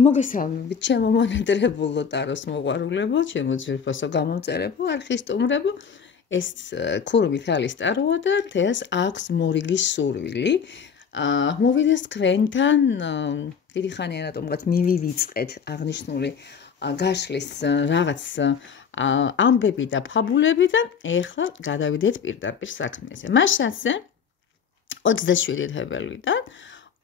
მოგესალმებით, ჩემო მონადირებულო ტაროს მოყვარულებო, ჩემო ძვირფასო გამომწერებო, არქისტუმრებო. ეს ქურუმი თალის ტაროა და დღეს აქვს მორიგის სურვილი. მოვიდეს თქვენთან დიდი ხანია რატომღაც მივივიწყეთ აღნიშნული გაშლის რაღაც ამბები და ფაბულები და ეხლა გადავიდეთ პირდაპირ საქმეზე. მასშტაბზე 27 თებერვლიდან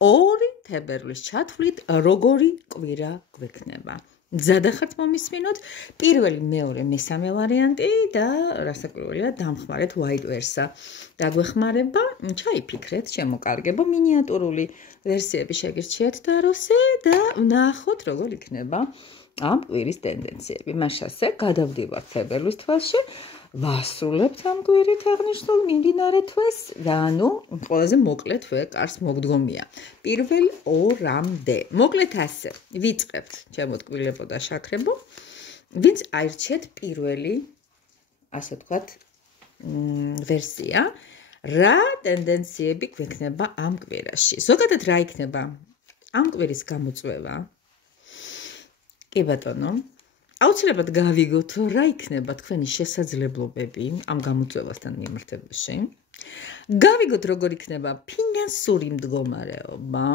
2 თებერვლის ჩათვლით როგორი კვირა გვექნება. მზადახართ მომისმინოთ პირველი, მეორე, მესამე ვარიანტი და რასაკვირველია დამხმარეთ ვაიდვერსა. დაგვეხმარება, ჩაიფიქრეთ, შემოკარგებო, მინიატურული ვერსიები შეგირჩიეთ ტაროსზე და ვნახოთ როგორ იქნება ამ კვირის ტენდენციები. მასშტაბზე გადავდივართ თებერვლის თვალში. ვასრულებთ ამ კვირით აღნიშნულ მიმდინარე თვეს, ანუ ყველაზე მოკლე თვე კარს მოგდგომია. პირველ 2-მდე. მოკლედ ასე, ვიწყებთ, ჩემო ტკბილებო და შაქრებო, ვინც აირჩიეთ პირველი, ასე ვთქვათ, ვერსია, რა ტენდენციები გვექნება ამ კვირაში. ზოგადად რა იქნება ამ კვირის გამოწვევა? კი ბატონო. აუცილებლად გავიგოთ, რა იქნება თქვენი შესაძლებლობები ამ გამოწვევასთან მიმართებაში. გავიგოთ, როგორ იქნება ფინანსური მდგომარეობა,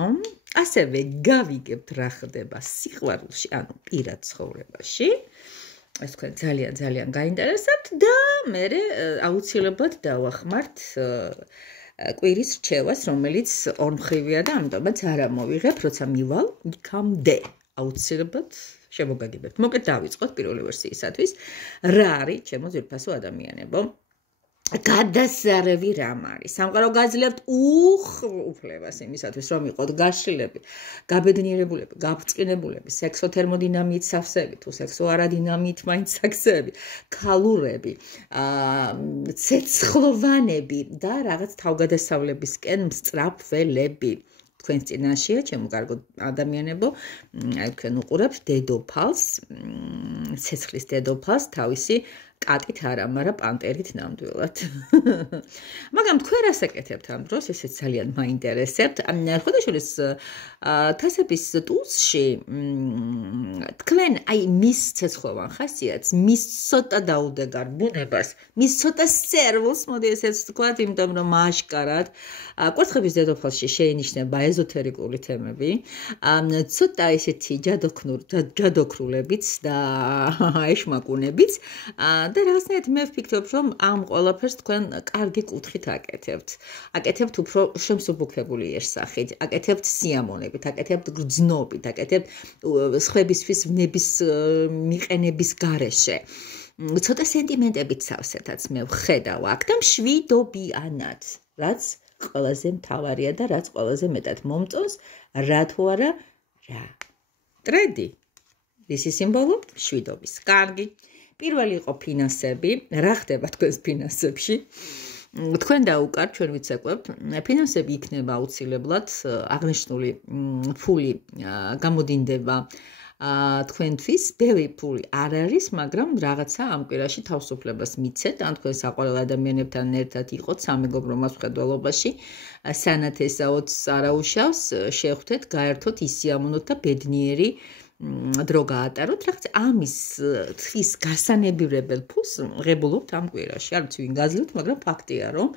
ასევე გავიგებთ, რა ხდება სიყვარულში, ანუ პირად ცხოვრებაში. ეს თქვენ ძალიან გაინტერესებთ და მერე აუცილებლად დავახმართ კვირის რჩევას, რომელიც ორმხრივია და ამიტომაც არ ამოვიღებ, როცა მივალ იქამდე. აუცილებლად შემოგაგებებთ. მოკლედ დავიწყოთ პირველი ვერსიისათვის. რა არის, ჩემო ძვირფასო ადამიანებო? გადასარევი რამ არის? სამყარო გაძლევთ უფლებას იმისათვის, რომ იყოთ გაშლილები, გაბედნიერებულები, გაბრწყინებულები, სექსოთერმოდინამიით სავსეები, თუ სექსოარადინამიით მაინც საქსეები, ქალურები, ცეცხლოვანები და რაღაც თავგადასავლებისკენ მსწრაფველები. თქვენს წინაშეა, ჩემო კარგო ადამიანებო, აი თქვენ უყურებთ დედოფალს, ცეცხლის დედოფალს, თავისი კატით არა, მაგრამ პანტერით ნამდვილად. მაგრამ თქვენ რას აკეთებთ ამ დროს? ესეც ძალიან მაინტერესებთ. ხოდაშორის თასების ტულსში თქვენ აი მის ცეცხლოვან ხასიათს, მის ცოტა დაუდეგარ ბუნებას, მის ცოტა სერვულს, მოდი ესეც ვთქვათ, იმიტომ რომ აშკარად კვერცხების დედოფალში შეინიშნება ეზოთერიკული თემები, ცოტა ესეთი ჯადოქრულებიც და ეშმაკუნებიც და რაღაცნაირად მე ვფიქრობ, რომ ამ ყველაფერს თქვენ კარგი კუთხით აკეთებთ. აკეთებთ უფრო შემსუბუქებული იერსახით, აკეთებთ სიამონებით, აკეთებთ გრძნობით, აკეთებთ სხვებისთვის ვნების მიყენების გარეშე. ცოტა სენტიმენტებით სავსეთაც მე ვხედავ აქ და მშვიდობიანად, რაც ყველაზე მთავარია და რაც ყველაზე მეტად მომწონს, რა თუ არა, რა. ტრედი. რისი სიმბოლო? მშვიდობის. კარგი. პირველი იყო ფინანსები. რა ხდება თქვენს ფინანსებში? თქვენ დაუკართ, ჩვენ ვიცეკვებთ, ფინანსები იქნება აუცილებლად აღნიშნული ფული გამოდინდება თქვენთვის, ბევრი ფული არ არის, მაგრამ რაღაცა ამ კვირაში თავისუფლებას მიცეთ, ან თქვენ საყვარელ ადამიანებთან ერთად იყოთ სამეგობრო მასვხედველობაში, სანათესაოც არაუშავს, შეხვდეთ, გაერთოთ, ისიამოვნოთ და ბედნიერი დრო გაატაროთ, რაღაც ამის თვის გასანებირებელ ფულს ღებულობთ ამ კვირაში. არ ვიცი ვინ გაძლევთ, მაგრამ ფაქტია, რომ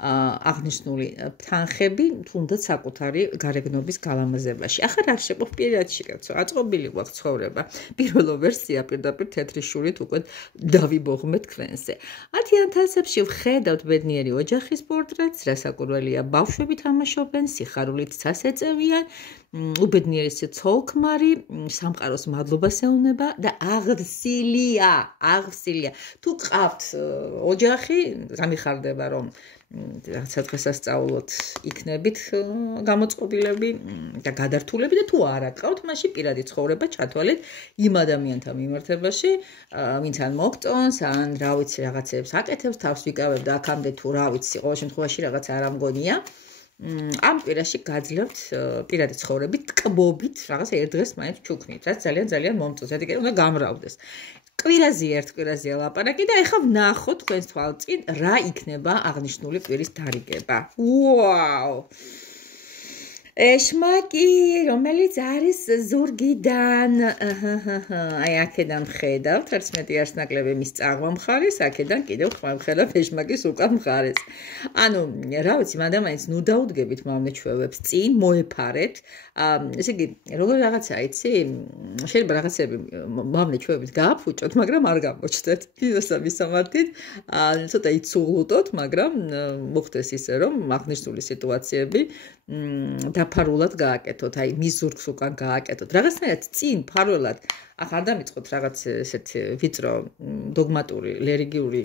აღნიშნული თანხები თუნდაც საკუთარი გარეგნობის გალამაზებაში. ახლა რა შეყო პირადში, კაცო, აწყობილი გვაქვს ცხოვრება. პირველო ვერსია პირდაპირ თეთრი შურით უკვე დავიბოღმეთ თქვენზე. 10 თასებში ვხედავთ ბედნიერი ოჯახის პორტრეტს, რასაკვირველია, ბავშვები თამაშობენ, სიხარულით ცას ეწევიან, უბედნიერი ცოლ-ქმარი, სამყაროს მადლობას ეუბნება და აღსილია. თუ ყავთ ოჯახი, გამიხარდება, რომ რაღაცა დღესასწაულოთ იქნებით გამოწყობილები და გადართულები და თუ არა ყავთ, მაშინ პირადი ცხოვრება ჩათვალეთ იმ ადამიანთან მიმართებაში, ვინც ან მოგწონს, ან რა ვიცი რაღაცებს აკეთებს, თავს ვიკავებ და აქამდე თუ რა ვიცი, ყოველ შემთხვევაში რაღაც არ ამგონია. ამ კვირაში გაძლევთ პირადი ცხოვრებით, ტკბობით, რაღაც ერთ დღეს მაინც ჩუქნით, რაც ძალიან მომწონს, ეთიკეტი უნდა გამრავდეს. კვირაზე ლაპარაკი და ეხლა ვნახოთ თქვენს თვალწინ რა იქნება აღნიშნული კვირის დარიგება. ვაუ! ეშმაკი, რომელიც არის ზურგიდან, აი აქედან ხედავთ, 11 არსნაკლები მის წაღმა მხარეს, აქედან კიდევ ხედავთ ეშმაკის უკან მხარეს. ანუ, რა ვიცი, მანდამაინც ნუ დაუდგებით მავნე ჩვევებს წინ, მოეფარეთ. ესე იგი, როგორ რაღაცა იცი, შეიძლება რაღაცები მავნე ჩვევებით გააფუჭოთ, მაგრამ არ გამოჩნდეთ. კიდევსა მისამართით, ცოტა იცუღლუტოთ, მაგრამ მოხდეს ისე, რომ აღნიშნული სიტუაციები დაფარულად გააკეთოთ, აი მის ზურგს უკან გააკეთოთ. რაღაცნაირად წინ ფარველად ახ არ დამიწყოთ რაღაც ესეთ ვიწრო დოგმატური რელიგიური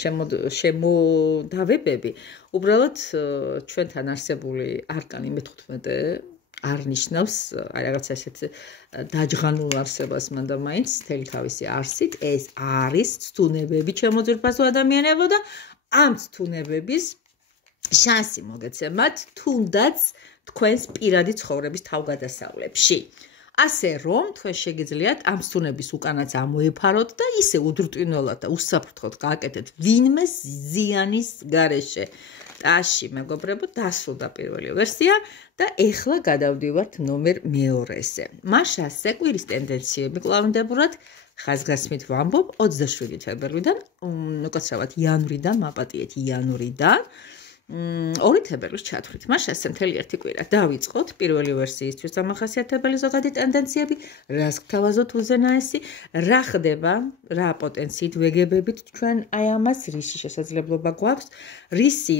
შემოდავებები. უბრალოდ ჩვენთან არსებული არკანი მე-15 არ ნიშნავს აი რაღაცა ესეთ დაჯღანულ არსებას მანდამაინც მთელი თავისი არსით ეს არის ცთუნებები ჩემო ძვირფასო ადამიანებო და ამ ცთუნებების შანსი მოგეცემათ თუნდაც თქვენს პირადი ცხოვრების თავგადასავლებში. ასე რომ თქვენ შეგიძლიათ ამ ცთუნების უკანაც ამოეფაროთ და ისე უდრტვინველად და უსაფრთხოდ გააკეთეთ ვინმე ზიანის გარეშე. ტაში მეგობრებო დასრულდა პირველი ვერსია და ეხლა გადავდივართ ნომერ 2-ზე. მაშასე კვირის ტენდენციები კვლავინდებურად ხაზგასმით ვამბობ 27 თებერვლიდან, უკაცრავად იანვრიდან, მაპატიეთ იანვრიდან 2 თებერვლის ჩათვლით. მაშასე მთელი ერთი კვირა დავიწყოთ პირველი ვერსიისთვის დამახასიათებელი ზოგადი ტენდენციები, რას გთავაზობთ უზენაესი, რა ხდება, რა პოტენციით ვეგებებით ჩვენ აი ამას, რისი შესაძლებლობა გვაქვს, რისი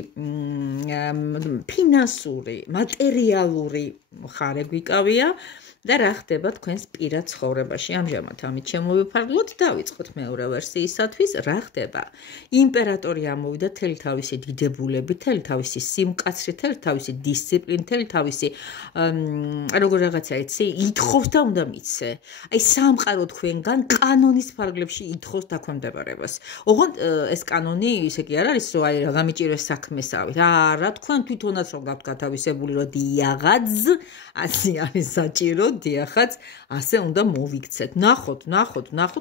ფინანსური, მატერიალური მხარე გვიკავია და რა ხდება თქვენს პირად ცხოვრებაში. ამჟამად ამით შემოვიფარგლოთ, დავიწყოთ მეორე ვერსიისათვის, რა ხდება. იმპერატორი ამოვიდა თელი თავისი დიდებულებით, თელი თავისი სიმკაცრით, თელი თავისი დისციპლინით, თელი თავისი როგორ რაღაცა იცი, ითხოვს და უნდა მიცე. აი სამყარო თქვენგან კანონის ფარგლებში ითხოვს დაქვემდებარებას. ოღონდ ეს კანონი ისე კი არ არის, რომ აი რა გამიჭიროს საქმესავით. არა, თქვენ თვითონაც რომ გაქვთ გათავისებული, რომ დიაღაც, ასე არის საჭირო დიახაც, ასე უნდა მოვიქცეთ. ნახოთ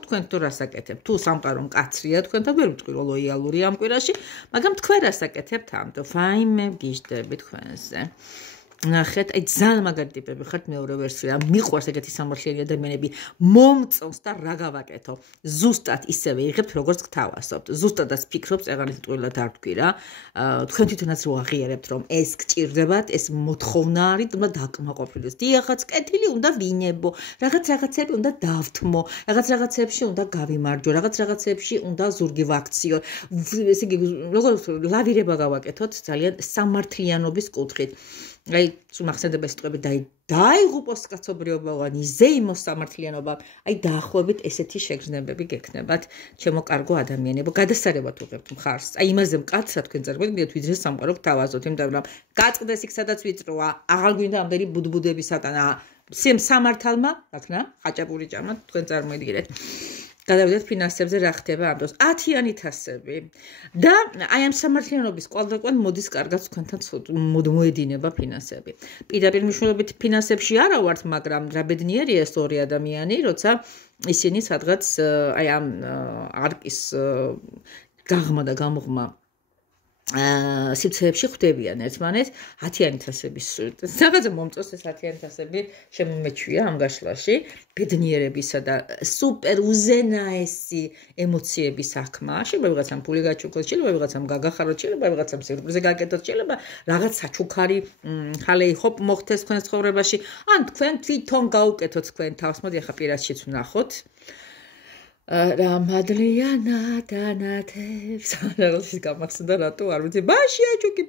თქვენ თუ რას აკეთებთ. თუ სამყარო მკაცრია თქვენთან, ვერ ვიტყვი რომ ლოიალური ამ კვირაში, მაგრამ თქვენ რას აკეთებთ ამდო? ვაიმე გიждები თქვენზე. ნახეთ, აი ძალიან მაგარი ტიპები ხართ მეორე ვერსია. მიყვარს ეგეთი სამართლიანი ადამიანები. მომწონს და რა გავაკეთო. ზუსტად ისევე იღებთ, როგორც გთავაზობთ. ზუსტადაც ფიქრობთ, ეღარ ტყუილად არ თქვი რა. თქვენ თვითონაც რო აღიარებთ, რომ ეს გჭირდებათ, ეს მოთხოვნა არის, უნდა დაკმაყოფილდეს. დიახაც, კეთილი უნდა ვინებო. რაღაცები უნდა დავთმო. რაღაცებში უნდა გავიმარჯვო. რაღაცებში უნდა ზურგი ვაქციო. ესე იგი, როგორ ლავირება გავაკეთოთ ძალიან სამართლიანობის კუთხით. აი, თუ მახსენდება სიტყვები დაიღუპოს კაცობრიობანი, ზეიმოს სამართლიანობა, აი დაახლოებით ესეთი შეგრძნებები გექნებათ, ჩემო კარგო ადამიანებო, გადასარევად უღებთ მხარს. აი იმაზე მკაცრად თქვენ წარმოგიდგენთ, ვიდრე სამყარო გთავაზობთ, იმიტომ რომ გაწყდეს იქ სადაც ვიწროა, აღარ გვინდა ამდენი ბუდბუდები სატანა, სამართალმა, აქნა, ხაჭაპური ჭამა, თქვენ წარმოიდგინეთ. გადავიდეთ ფინანსებზე რა ხდება ამ დროს 10-იანი თასები და აი ამ სამართლიანობის კვალდაკვალ მოდის კარგად თქვენთან მოედინება ფინანსები. პირდაპირ მნიშვნელობით ფინანსებში არა ვართ, მაგრამ რა ბედნიერია ეს ორი ადამიანი, როცა ისინი სადღაც აი ამ არკის გაღმა და გამოღმა სივრცეებში ხვდებიან ერთმანეთს 10-იანი თასების რაღაცა მომწონს ეს 10-იანი თასები შემომეჩვია ამ გაშლაში ბედნიერებისა და სუპერ უზენაესი ემოციების აღქმა. შეიძლება ვიღაცამ ფული გაჩუქოს, შეიძლება ვიღაცამ გაგახაროთ, შეიძლება ვიღაცამ სიურპრიზი გააკეთოთ, შეიძლება რაღაც საჩუქარი ხალე იხო მოხდეს თქვენს ცხოვრებაში. ან თქვენ თვითონ გაუკეთოთ თქვენ თავს. მოდი ახლა პირადშიც ვნახოთ. რა მადლიანა დანათებს რაღაცის გამახსენდა რატო არ ვიცი ბაშიაჩუკი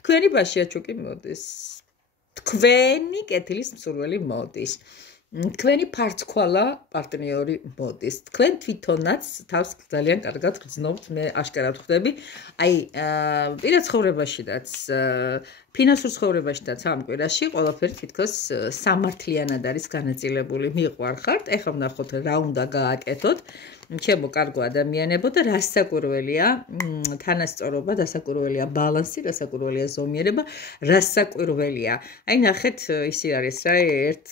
თქვენი ბაშიაჩუკი მოდის თქვენი კეთილის მსურველი მოდის თქვენი ფარცქვალა პარტნიორი მოდის თქვენ თვითონაც თავს ძალიან კარგად გრძნობთ მე აშკარად ხვდები აი პირად ცხოვრებაშიდაც ფინანსურ ცხოვრებაშიდაც ამ კვირაში ყველაფერი თითქოს სამართლიანად არის განაწილებული მიყვარხართ ეხლა ვნახოთ რა უნდა გააკეთოთ ჩემო კარგო ადამიანებო და რასაკვირველია თანასწორობა, რასაკვირველია ბალანსი, რასაკვირველია ზომიერება, რასაკვირველია. აი ნახეთ ისი არის რა ერთ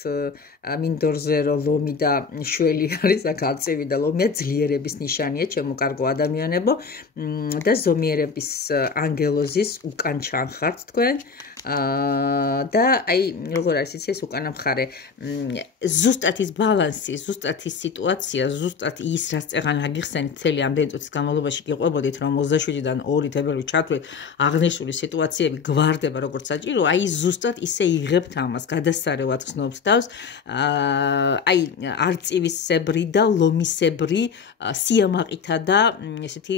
მინდორზე რო ლომი და შველი არის, აქ აწევი და ლომია ძლიერების ნიშანია, ჩემო კარგო ადამიანებო და ზომიერების ანგელოზის უკან ჩანხართ თქვენ. და აი როგორ არის იცი ეს უკანა მხარე ზუსტად ის ბალანსი, ზუსტად ის სიტუაცია, ზუსტად ის რაც წეღან აგიხსენით მთელი ამდენი წუთის განმავლობაში გიყვებოდით რომ 27-დან 2 თებერვლით ჩათვლით აღნიშნული სიტუაციები გვარდება როგორც საჭირო, აი ზუსტად ისე იღებთ ამას, გადასარევად ხსნობთ თავს, აი არწივისებრი და ლომისებრი სიამაყითა და ესეთი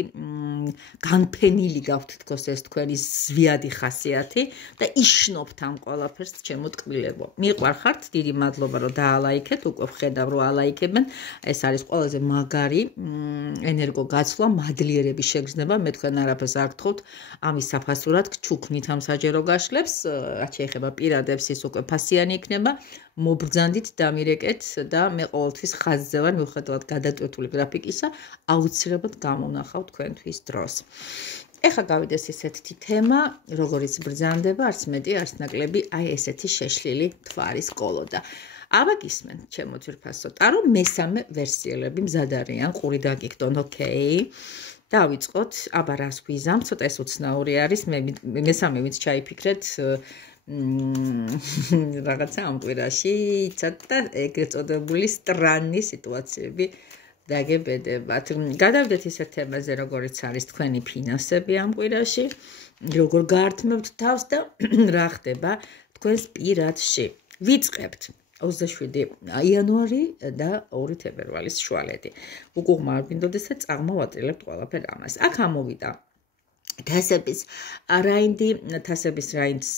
განფენილი გაქვთ თქოს ეს თქვენი ზვიადი ხასიათი და იშნობთ ამ ყველაფერს ჩემო ტკბილებო. მიყვარხართ, დიდი მადლობა რომ დაალაიქეთ, უკვე ვხედავ რომ ალაიქებენ. ეს არის ყველაზე მაგარი ენერგო გაცვლა, მადლიერების შეგრძნება, მე თქვენ არაფერს არ გთხოვთ, ამის საფასურად გჩუქნით ამ საჯერო გაშლებს, რაც შეეხება პირადებს ის უკვე ფასიანი იქნება. მობრძანდით, დამირეკეთ და მე ყოველთვის ხაზზე ვარ, მიუხედავად გადატვირთული გრაფიკისა, აუცილებლად გამოვნახავ თქვენთვის დროს. ეხლა გავიდეს ესეთი თემა, როგორიც ბრძანდება, არც მეტი, არც ნაკლები, აი ესეთი შეშლილი თვარის ყოლოდა. აბა გისმენ, ჩემო ძვირფასო ტარო, მესამე ვერსიელები მზად არიან, ყური დაგიგდონ, ოკეი. დავიწყოთ, აბა რას გვიზამ, ცოტა ეს უცნაური არის, მე მესამე ჩაიფიქრეთ რაღაცა ამ კვირაში, ცოტა ეგრეთ წოდებული სტრანი სიტუაციები დაგებედებათ. გადავიდეთ ისეთ თემაზე, როგორიც არის თქვენი ფინანსები ამ კვირაში, როგორ გაართმევთ თავს და რა ხდება თქვენს პირადში. ვიწყებთ 27 იანვარი და 2 თებერვალის შუალედი. უკუღმა არ გინდოდეს და წაღმოვატრილებთ ყველაფერ ამას. აქ ამოვიდა თასების რაინდი, თასების რაინდს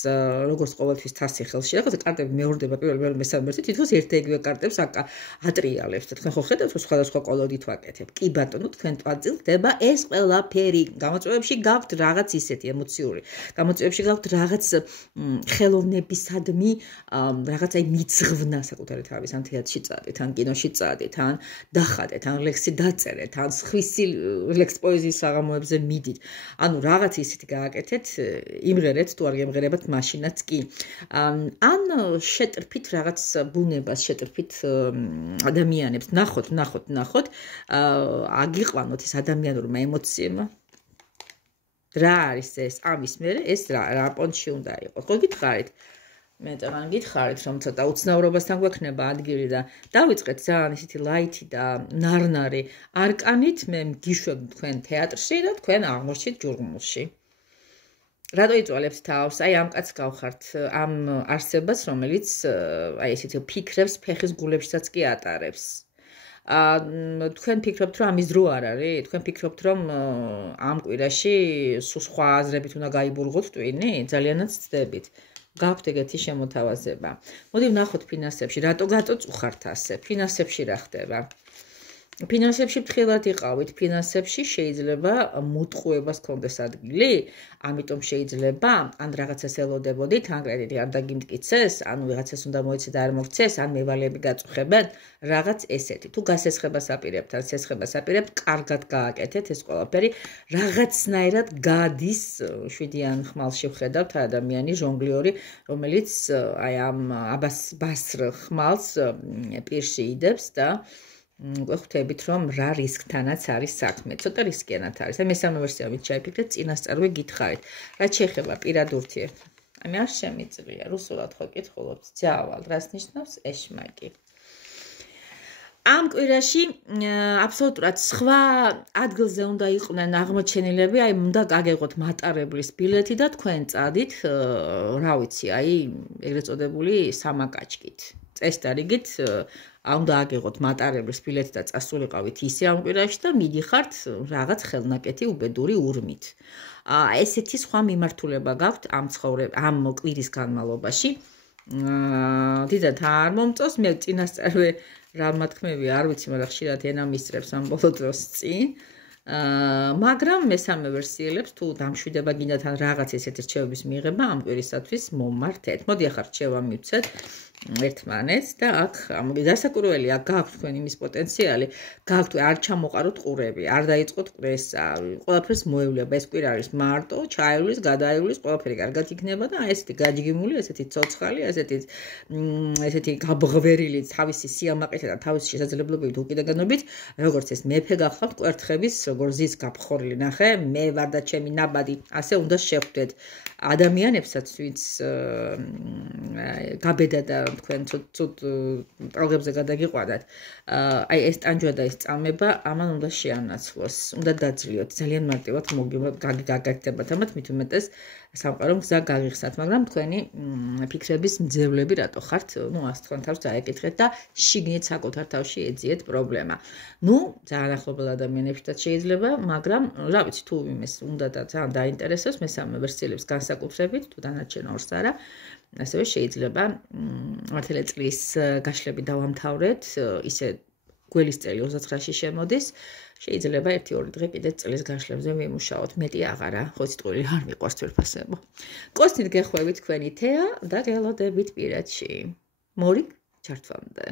როგორც ყოველთვის თასი ხელში. ახლა კარტები მეორდება პირველ მესამე ვერსიით, თითქოს ერთ-ეგივე კარტებს ატრიალებთ. თქვენ ხო ხედავთ, რომ სხვადასხვა კოლოდით ვაკეთებ. კი ბატონო, თქვენ ტვაწილდება ეს ყველაფერი. გამოწვევებში გაქვთ რაღაც ისეთი ემოციური. გამოწვევებში გაქვთ რაღაც ხელოვნებისადმი, რაღაც აი მიძღვნა საკუთარი თავის ან თეატრში წადით, ან კინოში წადით, ან დახატეთ, ან ლექსი დაწერეთ, ან სხვისი ლექს პოეზიის საღამოებზე მიდით. ანუ რაღაც ისეთი გააკეთეთ, იმღერეთ თუ არ გემღერებათ მაშინაც კი. ან შეტრფით რაღაც ბუნებას, შეტრფით ადამიანებს, ნახოთ, აგიყვანოთ ეს ადამიანურმა ემოციებმა. რა არის ეს? ამის მერე ეს რა პონჩი უნდა იყოს. ხო გითხარით? მე წამან გითხარით, რომ ცოტა უცნაურობასთან გვექნება ადგილი და დავიწყეთ ძალიან ისეთი ლაითი და ნარნარი არკანით, მე გიშვებ თქვენ თეატრში და თქვენ აღმოჩნდით ჯურმულში. რატო იწვალებთ თავს? აი ამ კაცს გავხართ, ამ არსებას, რომელიც აი ესეთი ფიქრებს ფეხის გულებშიც კი ატარებს. თქვენ ფიქრობთ, რომ ამის დრო არ არის? თქვენ ფიქრობთ, რომ ამ კვირაში სულ სხვა აზრებით უნდა გაიბურღოთ ტვინი? ძალიანაც ცდებით. გაქვთ ეგეთი შემოთავაზება. მოდი ვნახოთ ფინანსებში, რატო გაწუხართ ასე? ფინანსებში რა ხდება? ფინანსებში ფრთხილად იყავით, ფინანსებში შეიძლება მოტყუებას გქონდეს ადგილი, ამიტომ შეიძლება ან რაღაცას ელოდებოდით, ან კრედიტი არ დაგიმტკიცეს, ანუ ვიღაცას უნდა მოიცეთ და არ მოგცეს, ან მევალეები გაწუხებენ, რაღაც ესეთი. თუ გასესხებას აპირებთ, ან სესხებას აპირებთ, კარგად გააკეთეთ ეს ყველაფერი, რაღაცნაირად გადის 7-იან ხმალში ვხედავთ ადამიანი ჟონგლიორი, რომელიც აი ამ ბასრ ხმალს პირში იდებს და უკვე ხვდებით, რომ რა რისკთანაც არის საქმე. ცოტა რისკიანად არის. აი მესამე ვერსიით ჩაიფიქრეთ, წინასწარ გითხარით. რაც შეეხება პირად ურთიერთობას. აი არ შემიძლია რუსულად ხო კითხულობთ, ძავალ, რას ნიშნავს ეშმაკი. ამ კვირაში აბსოლუტურად სხვა ადგილზე უნდა იყვნენ აღმოჩენილები, აი უნდა გაგეღოთ მატარებლის ბილეთი და თქვენ წადით, რა ვიცი, აი ეგრეთ წოდებული სამაკაჭკით. წესდარიგით უნდა აგეღოთ მატარებლის ბილეთი და წასულიყავით ისე ამ კვირაში და მიდიხართ რაღაც ხელნაკეთი უბედური ურმით. ესეთი სხვა მიმართულება გაქვთ ამ კვირის განმავლობაში. დიდად არ მომწონს, მე წინასწარვე რა მათქმევი არ ვიცი, მაგრამ ხშირად ენა მისწრებს ამ ბოლო დროს წინ. მაგრამ მესამე ვერსიელებს თუ დამშვიდება გინდათ ან რაღაც ესეთი რჩევების მიღება ამ კვირისათვის მომართეთ. მოდი ახლა რჩევა მივცეთ ერთმანეთს და აქ დასაკვირველი აქ გაქვთ თქვენ იმის პოტენციალი, გაქვთ არ ჩამოყაროთ ყურები, არ დაიწყოთ პრესა, ყველაფერს მოევლება, ეს კვირა არის მარტო, ჩაივლის, გადაივლის, ყველაფერი კარგად იქნება და ესეთი გაჯგიმული, ესეთი ცოცხალი, ესეთი გაბღვერილი თავისი სიამაყეთა და თავისი შესაძლებლობებით უკიდაგანობით, როგორც ეს მეფე გახავთ კვერთხების, როგორც ზის გაფხორილი ნახე, მე ვარ და ჩემი ნაბადი, ასე უნდა შეხვდეთ. ადამიანებსაც ვინც გაბედა და თქვენ ცუდ ტალღებზე გადაგიყვანათ აი ეს ტანჯვა და ეს წამება ამან უნდა შეანაცვლოს უნდა დაძლიოთ ძალიან მარტივად გაგაკეთებათ ამათ მით უმეტეს სამყარო გზა გაღიხსნათ მაგრამ თქვენი ფიქრების მძევლები რატო ხართ ნუ ას თქვენ თავს დაეკითხეთ და შიგნით საკუთარ თავში ეძიეთ პრობლემა ნუ ძალიან ახლობელ ადამიანებშიც შეიძლება მაგრამ რა ვიცი თუ იმეს უნდა და ძალიან დაინტერესებს მესამე ვერსიელებს განსაკუთრებით თუ დანარჩენ ორს არა ასევე შეიძლება მართლა წლის გაშლები დავამთავრეთ ისე გველისწელი 29-ში შემოდის შეიძლება 1-2 დღე კიდე წლის გაშლებზე ვიმუშაოთ მეტი აღარა ხო წვილი არ მიყვარს თვითფასებო კოსნით გეხვევით თქვენი თეა და გელოდებით პირადში მორიგ ჩართვამდე